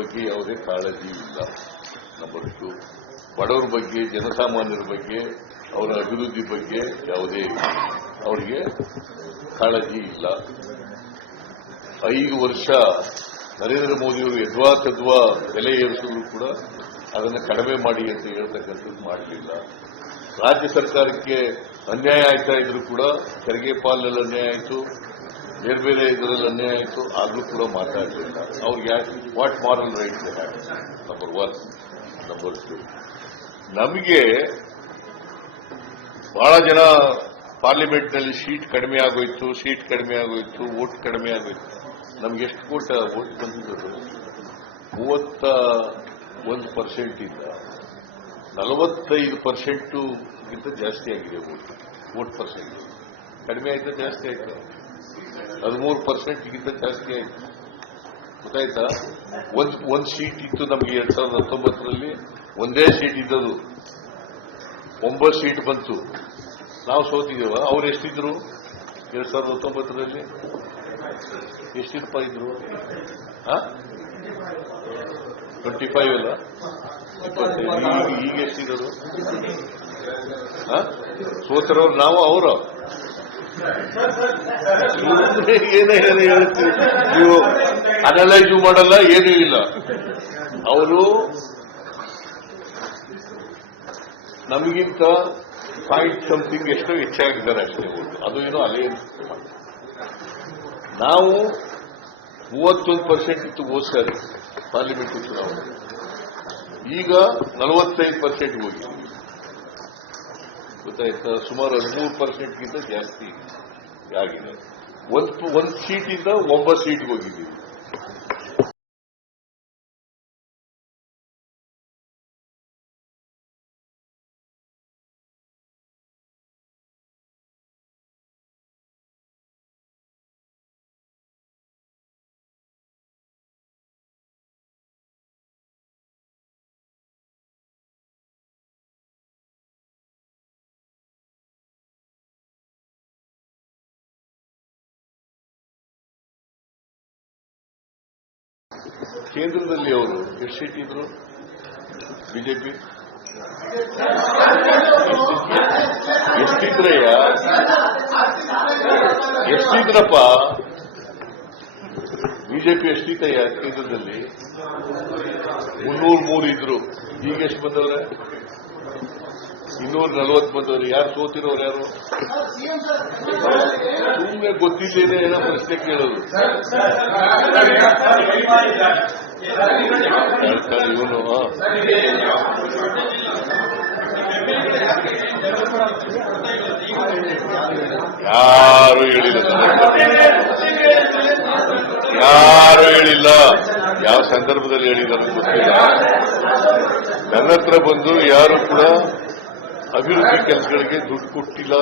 ಬಗ್ಗೆ ಯಾವುದೇ ಕಾಳಜಿ ಇಲ್ಲ. ನಂಬರ್ 2, ಬಡವರ ಬಗ್ಗೆ, ಜನಸಾಮಾನ್ಯರ ಬಗ್ಗೆ, ಅವರ ಅಭಿವೃದ್ಧಿ ಬಗ್ಗೆ ಯಾವುದೇ ಅವರಿಗೆ ಕಾಳಜಿ ಇಲ್ಲ. 5 ವರ್ಷ ನರೇಂದ್ರ ಮೋದಿಯವರು ಯದ್ವಾ ತದ್ವಾ ಬೆಲೆ ಏರಿಸಿದ್ರು ಕೂಡ ಅದನ್ನು ಕಡಿಮೆ ಮಾಡಿ ಅಂತ ಹೇಳ್ತಕ್ಕಂಥದ್ದು ಮಾಡಲಿಲ್ಲ. ರಾಜ್ಯ ಸರ್ಕಾರಕ್ಕೆ ಅನ್ಯಾಯ ಆಗ್ತಾ ಇದ್ರು ಕೂಡ ತೆರಿಗೆ ಪಾಲಲ್ಲಿ ಅನ್ಯಾಯ ಆಯಿತು, ಬೇರೆ ಬೇರೆ ಇದರಲ್ಲಿ ಅನ್ಯಾಯ ಆಯಿತು, ಆದರೂ ಕೂಡ ಮಾತಾಡಲಿಲ್ಲ. ಅವ್ರಿಗೆ what moral rights number 1. Number 2, ನಮಗೆ ಬಹಳ ಜನ ಪಾರ್ಲಿಮೆಂಟ್ನಲ್ಲಿ ಸೀಟ್ ಕಡಿಮೆ ಆಗೋಯ್ತು, ವೋಟ್ ಕಡಿಮೆ ಆಗೋಯ್ತು. ನಮ್ಗೆ ಎಷ್ಟು ವೋಟ್ ಬಂದಿದ್ದು? 31% ಇಂದ 45%ಗಿಂತ ಜಾಸ್ತಿ ಆಗಿದೆ ವೋಟ್ ಪರ್ಸೆಂಟ್. ಕಡಿಮೆ ಆಯ್ತಾ ಜಾಸ್ತಿ ಆಯ್ತಾ? 13%ಗಿಂತ ಜಾಸ್ತಿ ಆಯ್ತು. ಗೊತ್ತಾಯ್ತಾ? ಒಂದು ಸೀಟ್ ಇತ್ತು ನಮಗೆ 2019ರಲ್ಲಿ, ಒಂದೇ ಸೀಟ್ ಇದ್ದದು, 9 ಸೀಟ್ ಬಂತು. ನಾವು ಸೋತಿದ್ದೇವ? ಅವ್ರು ಎಷ್ಟಿದ್ರು 2019ರಲ್ಲಿ? ಎಷ್ಟಿಪ್ಪ ಇದ್ರು? 25 ಅಲ್ಲ, 25. ಈಗ ಎಷ್ಟಿದ್ರು? ಸೋತಿರೋರು ನಾವು, ಅವರು ಏನೇ ಹೇಳ್ತೀವಿ ನೀವು, ಅನಲೈಸು ಮಾಡಲ್ಲ, ಏನೂ ಇಲ್ಲ. ಅವರು ನಮಗಿಂತ .something ಎಷ್ಟೋ ಹೆಚ್ಚಾಗಿದ್ದಾರೆ ಅಷ್ಟೇ. ಅದು ಏನೋ ಅಲೆ. ನಾವು 31% ಇತ್ತು ಹೋದ ಸಾರಿ ಪಾರ್ಲಿಮೆಂಟ್ ಚುನಾವಣೆ, ಈಗ 45% ಹೋಗಿದೆ. ಗೊತ್ತಾಯ್ತಾ? ಸುಮಾರು 13%ಗಿಂತ ಜಾಸ್ತಿ ಆಗಿದೆ. ಒಂದು ಸೀಟಿಂದ 9 ಸೀಟ್ಗೆ ಹೋಗಿದ್ದೀವಿ. ಕೇಂದ್ರದಲ್ಲಿ ಅವರು ಎಷ್ಟು ಸೀಟ್ ಇದ್ರು? ಬಿಜೆಪಿ ಎಷ್ಟಿದ್ರಪ್ಪ? ಬಿಜೆಪಿ ಎಷ್ಟಿತ್ತಯ್ಯ ಕೇಂದ್ರದಲ್ಲಿ? 303 ಇದ್ರು. ಈಗ ಎಷ್ಟು ಬಂದವ್ರೆ? 240 ಬಂದವ್ರು. ಯಾರು ಸೋತಿರೋರು? ಯಾರು? ಸುಮ್ಮನೆ ಗೊತ್ತಿದ್ದೇನೆ ಏನೋ ಪ್ರಶ್ನೆ ಕೇಳೋದು. ಇವನು ಯಾರು ಹೇಳಿಲ್ಲ. ಯಾವ ಸಂದರ್ಭದಲ್ಲಿ ಹೇಳಿದ್ದಾರೆ ಗೊತ್ತಿಲ್ಲ. ನನ್ನ ಹತ್ರ ಬಂದು ಯಾರು ಕೂಡ ಅಭಿವೃದ್ಧಿ ಕೆಲಸಗಳಿಗೆ ದುಡ್ಡು ಕೊಟ್ಟಿಲ್ಲ.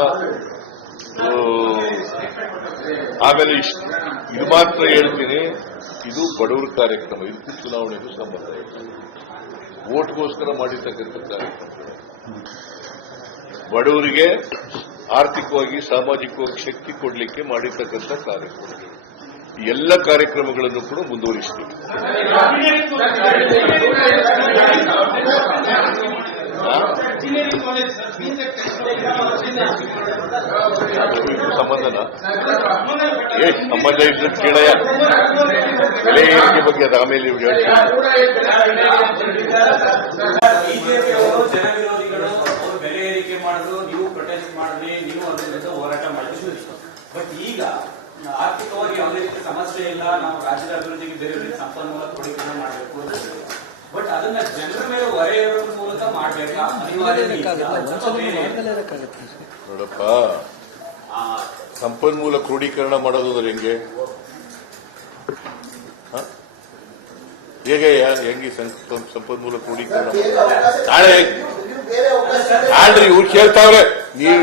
ಆಮೇಲೆ ಇದು ಮಾತ್ರ ಹೇಳ್ತೀನಿ, ಇದು ಬಡವರ ಕಾರ್ಯಕ್ರಮ, ಇದಕ್ಕೂ ಚುನಾವಣೆಗೂ ಸಂಬಂಧ ಇಲ್ಲ. ವೋಟ್ಗೋಸ್ಕರ ಮಾಡಿರ್ತಕ್ಕಂಥ ಕಾರ್ಯಕ್ರಮ, ಬಡವರಿಗೆ ಆರ್ಥಿಕವಾಗಿ ಸಾಮಾಜಿಕವಾಗಿ ಶಕ್ತಿ ಕೊಡಲಿಕ್ಕೆ ಮಾಡಿರ್ತಕ್ಕಂಥ ಕಾರ್ಯಕ್ರಮ. ಎಲ್ಲ ಕಾರ್ಯಕ್ರಮಗಳನ್ನು ಕೂಡ ಮುಂದುವರಿಸ್ತೀವಿ. ಸಂಬಂಧನ ಸಂಬಂಧ ಇದ್ರೆ ಕೇಳಯ್ಯ. ಬೆಲೆ ಏರಿಕೆ ಬಗ್ಗೆ ಅದು ಆಮೇಲೆ ಬೆಲೆ ಏರಿಕೆ ಮಾಡಿದ್ರು, ನೀವು ಪ್ರೊಟೆಸ್ಟ್ ಮಾಡಿದ್ರಿ, ನೀವು ಅದರ ವಿರುದ್ಧ ಹೋರಾಟ ಮಾಡಿದ್ರಿ. ಬಟ್ ಈಗ ಆರ್ಥಿಕವಾಗಿ ಯಾವುದೇ ರೀತಿ ಸಮಸ್ಯೆ ಇಲ್ಲ, ನಾವು ರಾಜ್ಯದ ಅಭಿವೃದ್ಧಿಗೆ ಬೇರೆ ಬೇರೆ ಸಂಪನ್ಮೂಲ ಕ್ರೋಢೀಕರಣ ಮಾಡಬೇಕು ಅಂತ. ಬಟ್ ಅದನ್ನ ಜನರ ಮೇಲೆ ಹೊರೆ ಇರೋ ಮೂಲಕ ಮಾಡಬೇಕಾ? ನೋಡಪ್ಪ, ಸಂಪನ್ಮೂಲ ಕ್ರೋಢೀಕರಣ ಮಾಡೋದು ಅಂದ್ರೆ ಹೆಂಗೆ? ಹೆಂಗೆ ಸಂಪನ್ಮೂಲ ಕ್ರೋಢೀಕರಣ? ನಾಳೆ ಆಡ್ರಿ ಇವ್ರು ಕೇಳ್ತಾವ್ರೆ, ನೀವು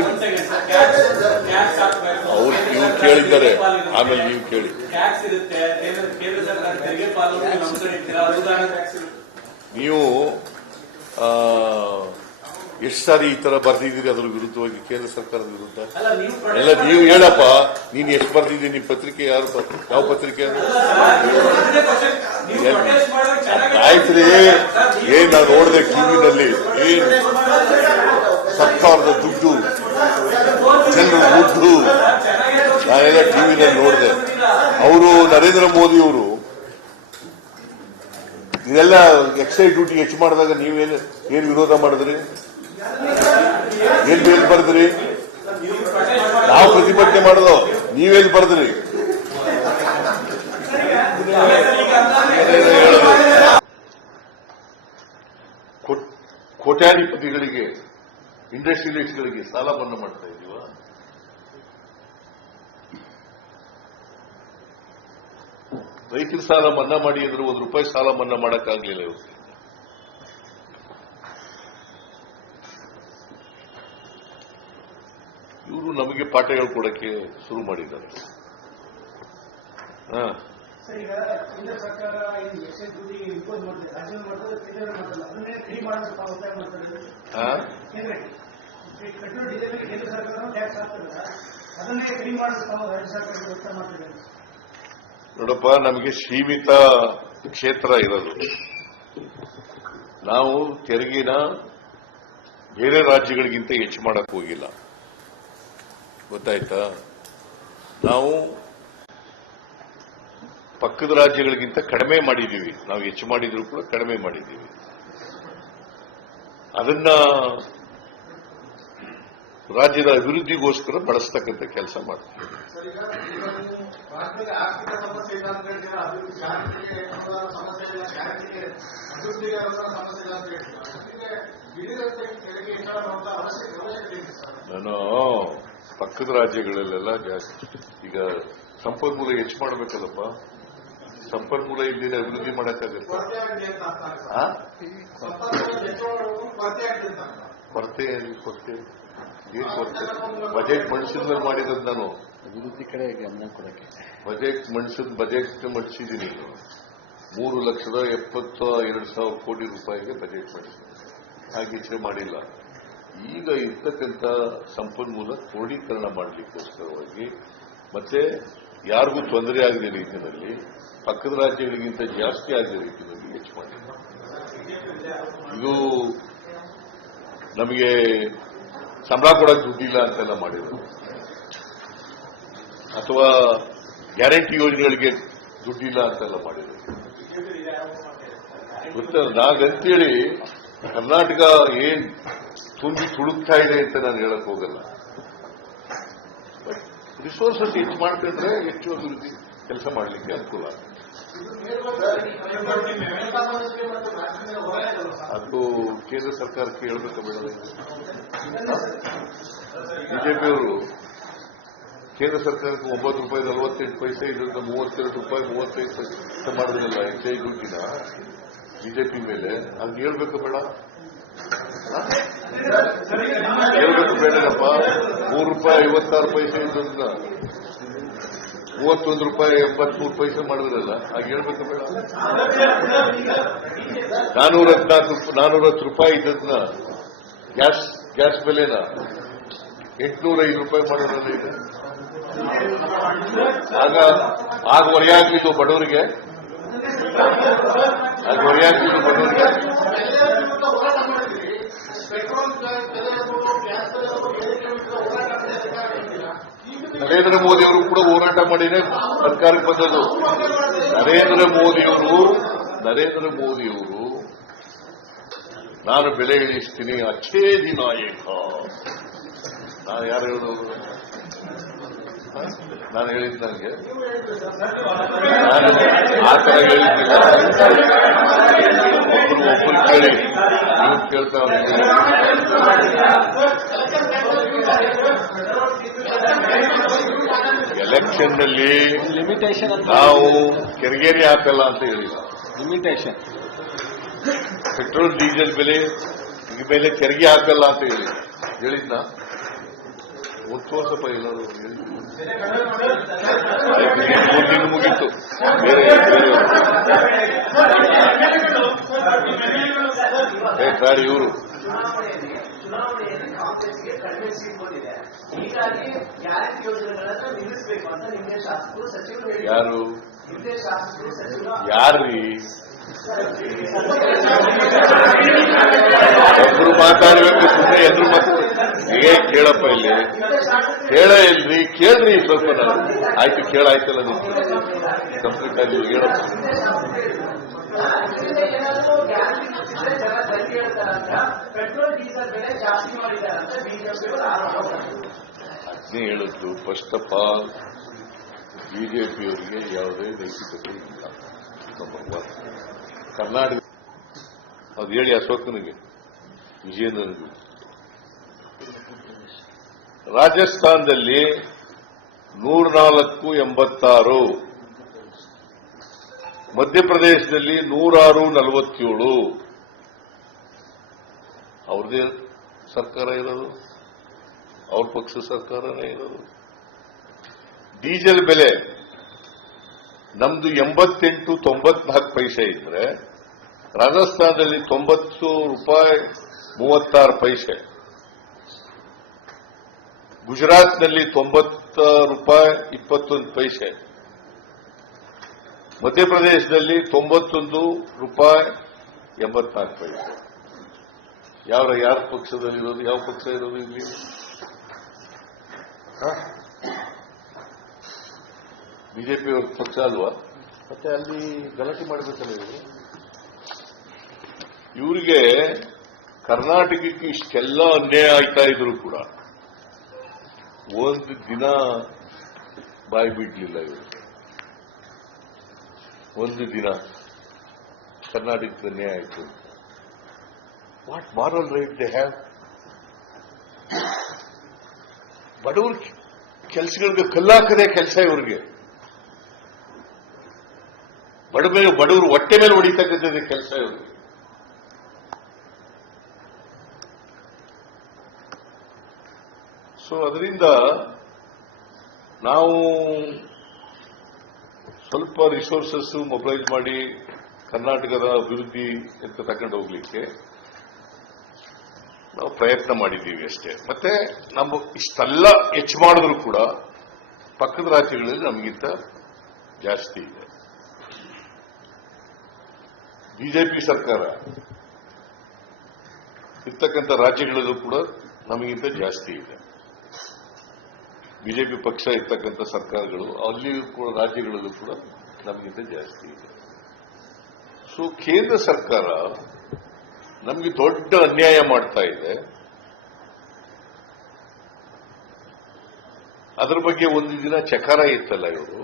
ಅವ್ರು ಇವ್ರು ಕೇಳಿದ್ದಾರೆ, ಆಮೇಲೆ ನೀವು ಕೇಳಿ. ನೀವು ಎಷ್ಟು ಸಾರಿ ಈ ತರ ಬರ್ದಿದ್ದೀರಿ ಅದ್ರ ವಿರುದ್ಧವಾಗಿ, ಕೇಂದ್ರ ಸರ್ಕಾರದ ವಿರುದ್ಧ? ಎಲ್ಲ ನೀವು ಹೇಳಪ್ಪ, ನೀನು ಎಷ್ಟು ಬರ್ದಿದ್ದೀನಿ? ನಿಮ್ಮ ಪತ್ರಿಕೆ ಯಾರು? ಯಾವ ಪತ್ರಿಕೆ? ಆಯ್ತ್ರಿ, ಏನ್ ನಾನು ನೋಡಿದೆ ಟಿವಿನಲ್ಲಿ, ಏನ್ ಸರ್ಕಾರದ ದುಡ್ಡು, ಜನರ ದುಡ್ಡು, ನಾನೆಲ್ಲ ಟಿವಿನಲ್ಲಿ ನೋಡಿದೆ. ಅವರು ನರೇಂದ್ರ ಮೋದಿ ಅವರು ಇದೆಲ್ಲ ಎಕ್ಸೈಸ್ ಡ್ಯೂಟಿ ಹೆಚ್ಚು ಮಾಡಿದಾಗ ಏನ್ ವಿರೋಧ ಮಾಡಿದ್ರಿ? ಏನ್ ಬರೆದ್ರಿ? ನಾವು ಪ್ರತಿಭಟನೆ ಮಾಡೋದು, ನೀವೇನ್ ಬರೆದ್ರಿ? ಕೋಟ್ಯಾಧಿಪತಿಗಳಿಗೆ, ಇಂಡಸ್ಟ್ರಿಯಲಿಸ್ಟ್ಗಳಿಗೆ ಸಾಲ ಮನ್ನಾ ಮಾಡ್ತಾ ಇದೀವ? ರೈತರ ಸಾಲ ಮನ್ನಾ ಮಾಡಿ ಅಂದ್ರೆ ₹1 ಸಾಲ ಮನ್ನಾ ಮಾಡಕ್ಕಾಗ್ಲಿಲ್ಲ ಇವತ್ತು. ಇವರು ನಮಗೆ ಪಾಠ ಹೇಳ್ಕೊಡಕ್ಕೆ ಶುರು ಮಾಡಿದ್ದಾರೆ. ಈಗ ಕೇಂದ್ರ ಸರ್ಕಾರ ಎಕ್ಸೈಸ್ ಡ್ಯೂಟಿ ಇಂಪೋಸ್ ಮಾಡ್ತಾರೆ, ರಾಜ್ಯ ಮಾಡ್ತಾರೆ, ಕೇಂದ್ರ ಮಾಡಲ್ಲ. ಅದನ್ನೇ ಫ್ರೀ ಮಾಡೋದಕ್ಕೆ ಒತ್ತಾಯ ಮಾಡ್ತಾರೆ. ಪೆಟ್ರೋಲ್ ಡೀಸೆಲ್ ಕೇಂದ್ರ ಸರ್ಕಾರ ಟ್ಯಾಕ್ಸ್ ಹಾಕ್ತಾರೆ, ಅದನ್ನೇ ಫ್ರೀ ಮಾಡೋದಕ್ಕೆ ರಾಜ್ಯ ಸರ್ಕಾರ ಒತ್ತಾಯ ಮಾಡ್ತಾರೆ. ನೋಡಪ್ಪ, ನಮಗೆ ಸೀಮಿತ ಕ್ಷೇತ್ರ ಇರೋದು. ನಾವು ತೆರಿಗೆನ ಬೇರೆ ರಾಜ್ಯಗಳಿಗಿಂತ ಹೆಚ್ಚು ಮಾಡಕ್ ಹೋಗಿಲ್ಲ, ಗೊತ್ತಾಯ್ತಾ? ನಾವು ಪಕ್ಕದ ರಾಜ್ಯಗಳಿಗಿಂತ ಕಡಿಮೆ ಮಾಡಿದ್ದೀವಿ. ನಾವು ಹೆಚ್ಚು ಮಾಡಿದ್ರು ಕೂಡ ಕಡಿಮೆ ಮಾಡಿದ್ದೀವಿ. ಅದನ್ನ ರಾಜ್ಯದ ಅಭಿವೃದ್ಧಿಗೋಸ್ಕರ ಬಳಸ್ತಕ್ಕಂಥ ಕೆಲಸ ಮಾಡ್ತೀವಿ. ನಾನು ಪಕ್ಕದ ರಾಜ್ಯಗಳಲ್ಲೆಲ್ಲ ಜಾಸ್ತಿ, ಈಗ ಸಂಪನ್ಮೂಲ ಹೆಚ್ಚು ಮಾಡಬೇಕಲ್ಲಪ್ಪ. ಸಂಪನ್ಮೂಲ ಇಲ್ಲದೆ ಅಭಿವೃದ್ಧಿ ಮಾಡಕ್ಕಾಗತ್ತೆ? ಕೊರತೆ ಏನ್ ಕೊರತೆ? ಬಜೆಟ್ ಮಂಡಿಸಿದ್ಮೇಲೆ ಮಾಡಿರೋದು ನಾನು. ಅಭಿವೃದ್ಧಿ ಕಡೆ ಗಮನ ಕೊಡಕ್ಕೆ ಬಜೆಟ್ ಮಂಡಿಸಿದ್ದೀನಿ. 3,72,000 ಕೋಟಿ ರೂಪಾಯಿಗೆ ಬಜೆಟ್ ಮಾಡಿದ್ದೀನಿ. ಹಾಗೆ ಮಾಡಿಲ್ಲ. ಈಗ ಇರ್ತಕ್ಕಂಥ ಸಂಪನ್ಮೂಲ ಕ್ರೋಢೀಕರಣ ಮಾಡಲಿಕ್ಕೋಸ್ಕರವಾಗಿ ಮತ್ತೆ ಯಾರಿಗೂ ತೊಂದರೆ ಆಗದ ರೀತಿಯಲ್ಲಿ, ಪಕ್ಕದ ರಾಜ್ಯಗಳಿಗಿಂತ ಜಾಸ್ತಿ ಆಗದ ರೀತಿಯಲ್ಲಿ ಹೆಚ್ಚು ಮಾಡಿಲ್ಲ. ಇದು ನಮಗೆ ಸಂಬಳ ಕೊಡಕ್ಕೆ ದುಡ್ಡಿಲ್ಲ ಅಂತೆಲ್ಲ ಮಾಡಿದ್ರು, ಅಥವಾ ಗ್ಯಾರಂಟಿ ಯೋಜನೆಗಳಿಗೆ ದುಡ್ಡಿಲ್ಲ ಅಂತೆಲ್ಲ ಮಾಡಿದ್ರು. ಗೊತ್ತಲ್ಲ, ನಾಗಂತೇಳಿ ಕರ್ನಾಟಕ ಏನ್ ತುಂಬಿ ತುಳುಕ್ತಾ ಇದೆ ಅಂತ ನಾನು ಹೇಳಕ್ ಹೋಗಲ್ಲ. ರಿಸೋರ್ಸಸ್ ಹೆಚ್ಚು ಮಾಡ್ಕೊಂಡ್ರೆ ಹೆಚ್ಚು ಅಭಿವೃದ್ಧಿ ಕೆಲಸ ಮಾಡಲಿಕ್ಕೆ ಅನುಕೂಲ ಆಗುತ್ತೆ. ಅದು ಕೇಂದ್ರ ಸರ್ಕಾರಕ್ಕೆ ಹೇಳ್ಬೇಕು ಬೇಡ? ಬಿಜೆಪಿಯವರು ಕೇಂದ್ರ ಸರ್ಕಾರಕ್ಕೆ ₹9.48 ಇದರಿಂದ ₹32.35 ಮಾಡಿದ್ರಲ್ಲ ಎಕ್ಸೈಸ್ ಡ್ಯೂಟಿನ ಬಿಜೆಪಿ ಮೇಲೆ. ಅಲ್ಲಿ ಹೇಳ್ಬೇಕು ಬೇಡ? ಹೇಳ್ಬೇಕು ಬೇಡಪ್ಪ. ₹3.56 ಇದ್ರಿಂದ ₹31.83 ಮಾಡಿದ್ರಲ್ಲ, ಹಾಗೆ ಹೇಳ್ಬೇಕು ಬೇಡ? ₹410 ಇದ್ದದ್ನ ಗ್ಯಾಸ್ ಬೆಲೆನ ₹805 ಮಾಡೋದ್ರಲ್ಲ ಈಗ. ಆಗ ಹೊರೆಯಾಗ್ಲಿದ್ದು ಬಡವರಿಗೆ, ನರೇಂದ್ರ ಮೋದಿ ಅವರು ಕೂಡ ಹೋರಾಟ ಮಾಡಿನೇ ಸರ್ಕಾರಕ್ಕೆ ಬಂದದ್ದು. ನರೇಂದ್ರ ಮೋದಿಯವರು ನಾನು ಬೆಲೆ ಇಳಿಸ್ತೀನಿ, ಅಚ್ಛೇದಿ ನಾಯಕ. ನಾನು ಯಾರು ಹೇಳೋದು? ನಾನು ಹೇಳಿದ್ದು ನನಗೆ ಆ ತರ ಹೇಳಿದ್ದಿಲ್ಲ. ಒಬ್ಬರು ಕೇಳಿ ನೀವು ಕೇಳ್ತಾ ಎಲೆಕ್ಷನ್ ನಲ್ಲಿ ಲಿಮಿಟೇಷನ್ ನಾವು ಕೆರೆಗೇರಿ ಹಾಕಲ್ಲ ಅಂತ ಹೇಳಿಲ್ಲ. ಲಿಮಿಟೇಷನ್ ಪೆಟ್ರೋಲ್ ಡೀಸೆಲ್ ಬೆಲೆ ಮೇಲೆ ತೆರಿಗೆ ಹಾಕಲ್ಲ ಅಂತ ಹೇಳಿದ್ನ ಒಂದು ವರ್ಷ ಎಲ್ಲರೂ ಮುಗೀತು. ಗಾಡಿ ಇವರು ಚುನಾವಣೆಯಲ್ಲಿ ಕಾಂಗ್ರೆಸ್ಗೆ ಕಡಿಮೆ ಸೀಟ್ ಬಂದಿದೆ, ಹೀಗಾಗಿ ಗ್ಯಾರಂಟಿ ಯೋಜನೆಗಳನ್ನು ನಿಲ್ಲಿಸಬೇಕು ಅಂತ ನಿಮ್ಗೆ ಶಾಸಕರು ಸಚಿವರು ಯಾರು ನಿಮ್ಗೆ ಶಾಸಕರು ಸಚಿವರು ಯಾರ್ರೀ ಒಬ್ರು ಮಾತಾಡ್ಬೇಕು, ಸುಮ್ಮನೆ ಎಲ್ರು ಕೇಳಪ್ಪ ಇಲ್ಲಿ ಕೇಳ ಇಲ್ರಿ, ಕೇಳ್ರಿ ಸ್ವಲ್ಪ. ಆಯ್ತು, ಕೇಳಾಯ್ತಲ್ಲ ನೀವು ಕಂಪ್ಲೀಟ್ ಆಗಿ ಹೇಳಪ್ಪ. ಪೆಟ್ರೋಲ್ ಡೀಸೆಲ್ ಬೆಲೆ ಜಾಸ್ತಿ ಮಾಡಿದ್ದಾರೆ ಅಂತ ಬಿಜೆಪಿ ಆರೋಪ. ಅದನ್ನೇ ಹೇಳಿದ್ರು. ಫಸ್ಟ್ ಆಫ್ ಆಲ್ ಬಿಜೆಪಿಯವರಿಗೆ ಯಾವುದೇ ನೈತಿಕತೆ ಇಲ್ಲ. ನಂಬರ್ 1. ಕರ್ನಾಟಕ ಅದು ಹೇಳಿ ಅಶೋಕನಿಗೆ, ವಿಜಯೇಂದ್ರನಿಗೆ. ರಾಜಸ್ಥಾನದಲ್ಲಿ 104.86, ಮಧ್ಯಪ್ರದೇಶದಲ್ಲಿ 106.47. ಅವ್ರದೇ ಸರ್ಕಾರ ಇರೋದು, ಅವ್ರ ಪಕ್ಷ ಸರ್ಕಾರನೇ ಇರೋದು. ಡೀಸೆಲ್ ಬೆಲೆ ನಮ್ದು 88.94 ಪೈಸೆ ಇದ್ರೆ ರಾಜಸ್ಥಾನದಲ್ಲಿ 90 ರೂಪಾಯಿ 36 ಪೈಸೆ, ಗುಜರಾತ್ನಲ್ಲಿ 90 ರೂಪಾಯಿ 21 ಪೈಸೆ, ಮಧ್ಯಪ್ರದೇಶದಲ್ಲಿ 91 ರೂಪಾಯಿ 84 ಪೈಸೆ. ಯಾರ ಪಕ್ಷದಲ್ಲಿರೋದು? ಯಾವ ಪಕ್ಷ ಇರೋದು ಇಲ್ಲಿ? ಬಿಜೆಪಿ ಅವ್ರ ಪಕ್ಷ ಅಲ್ವಾ? ಮತ್ತೆ ಅಲ್ಲಿ ಗಲಾಟೆ ಮಾಡಬೇಕಲ್ಲ ಇವರು. ಇವರಿಗೆ ಕರ್ನಾಟಕಕ್ಕೆ ಇಷ್ಟೆಲ್ಲ ಅನ್ಯಾಯ ಆಗ್ತಾ ಇದ್ರು ಕೂಡ ಒಂದು ದಿನ ಬಾಯಿ ಬಿಡ್ಲಿಲ್ಲ ಇವರು. ಒಂದು ದಿನ ಕರ್ನಾಟಕದ ಅನ್ಯಾಯ ಆಯಿತು. What moral right they have? ಬಡವ್ರ ಕೆಲಸಗಳಿಗೆ ಕಲ್ಲಾಕದೇ ಕೆಲಸ ಇವ್ರಿಗೆ. ಬಡವರು ಹೊಟ್ಟೆ ಮೇಲೆ ಹೊಡಿತಕ್ಕಂಥದ್ದೇ ಕೆಲಸ ಇವ್ರಿಗೆ. ಸೊ ಅದರಿಂದ ನಾವು ಸ್ವಲ್ಪ ರಿಸೋರ್ಸಸ್ ಮೊಬಿಲೈಸ್ ಮಾಡಿ ಕರ್ನಾಟಕದ ಅಭಿವೃದ್ಧಿ ಅಂತ ತಗೊಂಡು ಹೋಗ್ಲಿಕ್ಕೆ ನಾವು ಪ್ರಯತ್ನ ಮಾಡಿದ್ದೀವಿ ಅಷ್ಟೇ. ಮತ್ತೆ ನಮ್ಮ ಇಷ್ಟೆಲ್ಲ ಹೆಚ್ಚು ಮಾಡಿದ್ರು ಕೂಡ ಪಕ್ಕದ ರಾಜ್ಯಗಳಲ್ಲಿ ನಮಗಿಂತ ಜಾಸ್ತಿ ಇದೆ. ಬಿಜೆಪಿ ಸರ್ಕಾರ ಇರ್ತಕ್ಕಂಥ ರಾಜ್ಯಗಳಲ್ಲೂ ಕೂಡ ನಮಗಿಂತ ಜಾಸ್ತಿ ಇದೆ. ಬಿಜೆಪಿ ಪಕ್ಷ ಇರ್ತಕ್ಕಂಥ ಸರ್ಕಾರಗಳು ಅಲ್ಲಿ ಕೂಡ ರಾಜ್ಯಗಳಲ್ಲೂ ಕೂಡ ನಮಗಿಂತ ಜಾಸ್ತಿ ಇದೆ. ಸೊ ಕೇಂದ್ರ ಸರ್ಕಾರ ನಮಗೆ ದೊಡ್ಡ ಅನ್ಯಾಯ ಮಾಡ್ತಾ ಇದೆ. ಅದರ ಬಗ್ಗೆ ಒಂದು ದಿನ ಚಕಾರ ಇತ್ತಲ್ಲ ಇವರು.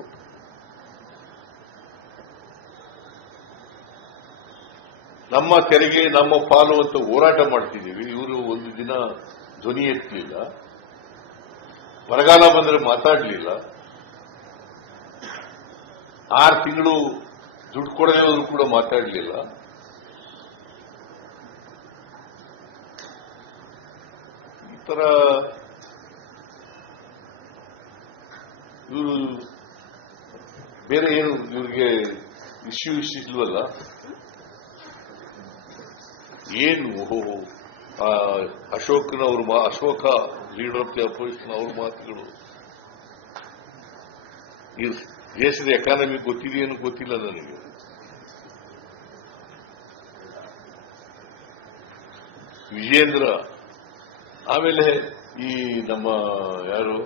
ನಮ್ಮ ತೆರಿಗೆ ನಮ್ಮ ಪಾಲು ಅಂತ ಹೋರಾಟ ಮಾಡ್ತಿದ್ದೀವಿ. ಇವರು ಒಂದು ದಿನ ಧ್ವನಿ ಎತ್ತಲಿಲ್ಲ. ಬರಗಾಲ ಬಂದ್ರೆ ಮಾತಾಡಲಿಲ್ಲ. 6 ತಿಂಗಳು ದುಡ್ಡು ಕೊಡದೇ ಹೋದ್ರು ಕೂಡ ಮಾತಾಡಲಿಲ್ಲ. ಈ ತರ ಇವರು ಬೇರೆ ಏನು ಇವ್ರಿಗೆ ಇಶ್ಯೂಸ್ ಇಲ್ವಲ್ಲ. ಏನು Ashoka leader of the opposition ಅವ್ರ ಮಾತುಗಳು, ಈ ದೇಶದ ಎಕಾನಮಿ ಗೊತ್ತಿದೆಯೇನು ಗೊತ್ತಿಲ್ಲ ನನಗೆ. ವಿಜೇಂದ್ರ, ಆಮೇಲೆ ಈ ನಮ್ಮ ಯಾರು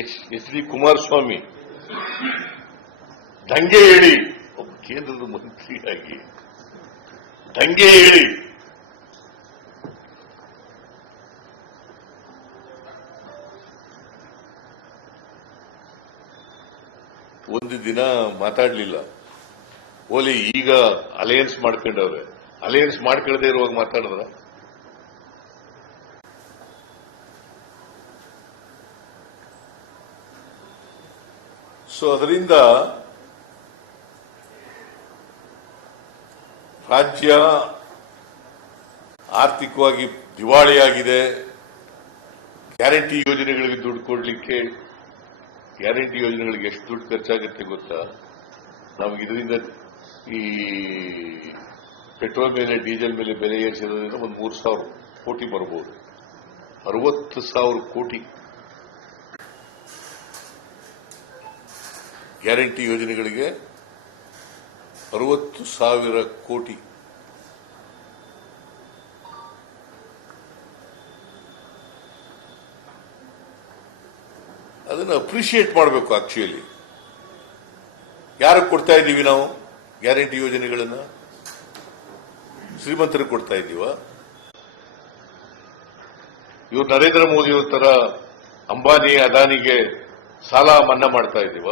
ಎಚ್ ಡಿ ಕುಮಾರಸ್ವಾಮಿ ದಂಗೆ ಹೇಳಿ, ಒಬ್ಬ ಕೇಂದ್ರದ ಮಂತ್ರಿಯಾಗಿ ದಂಗೆ ಹೇಳಿ ಒಂದು ದಿನ ಮಾತಾಡಲಿಲ್ಲ. ಓಲಿ ಈಗ ಅಲಯನ್ಸ್ ಮಾಡ್ಕೊಂಡವ್ರೆ. ಅಲಯನ್ಸ್ ಮಾಡ್ಕೊಳ್ಳದೆ ಇರುವಾಗ ಮಾತಾಡಿದ್ರ? ಸೊ ಅದರಿಂದ ರಾಜ್ಯ ಆರ್ಥಿಕವಾಗಿ ದಿವಾಳಿಯಾಗಿದೆ. ಗ್ಯಾರಂಟಿ ಯೋಜನೆಗಳಿಗೆ ದುಡ್ಡು ಕೊಡಲಿಕ್ಕೆ, ಗ್ಯಾರಂಟಿ ಯೋಜನೆಗಳಿಗೆ ಎಷ್ಟು ದುಡ್ಡು ಖರ್ಚಾಗುತ್ತೆ ಗೊತ್ತಾ? ನಮಗೆ ಇದರಿಂದ ಈ ಪೆಟ್ರೋಲ್ ಮೇಲೆ ಡೀಸೆಲ್ ಮೇಲೆ ಬೆಲೆ ಏರಿಸಿರೋದ್ರಿಂದ ಒಂದು 3,000 ಕೋಟಿ ಬರಬಹುದು. 60,000 ಕೋಟಿ ಗ್ಯಾರಂಟಿ ಯೋಜನೆಗಳಿಗೆ 60,000 ಕೋಟಿ. ಅದನ್ನು ಅಪ್ರಿಶಿಯೇಟ್ ಮಾಡಬೇಕು. ಆಕ್ಚುಲಿ ಯಾರಿಗೆ ಕೊಡ್ತಾ ಇದ್ದೀವಿ ನಾವು ಗ್ಯಾರಂಟಿ ಯೋಜನೆಗಳನ್ನ? ಶ್ರೀಮಂತರಿಗೆ ಕೊಡ್ತಾ ಇದ್ದೀವ? ಇವರು ನರೇಂದ್ರ ಮೋದಿ ತರ ಅಂಬಾನಿ ಅದಾನಿಗೆ ಸಾಲ ಮನ್ನಾ ಮಾಡ್ತಾ ಇದ್ದೀವ?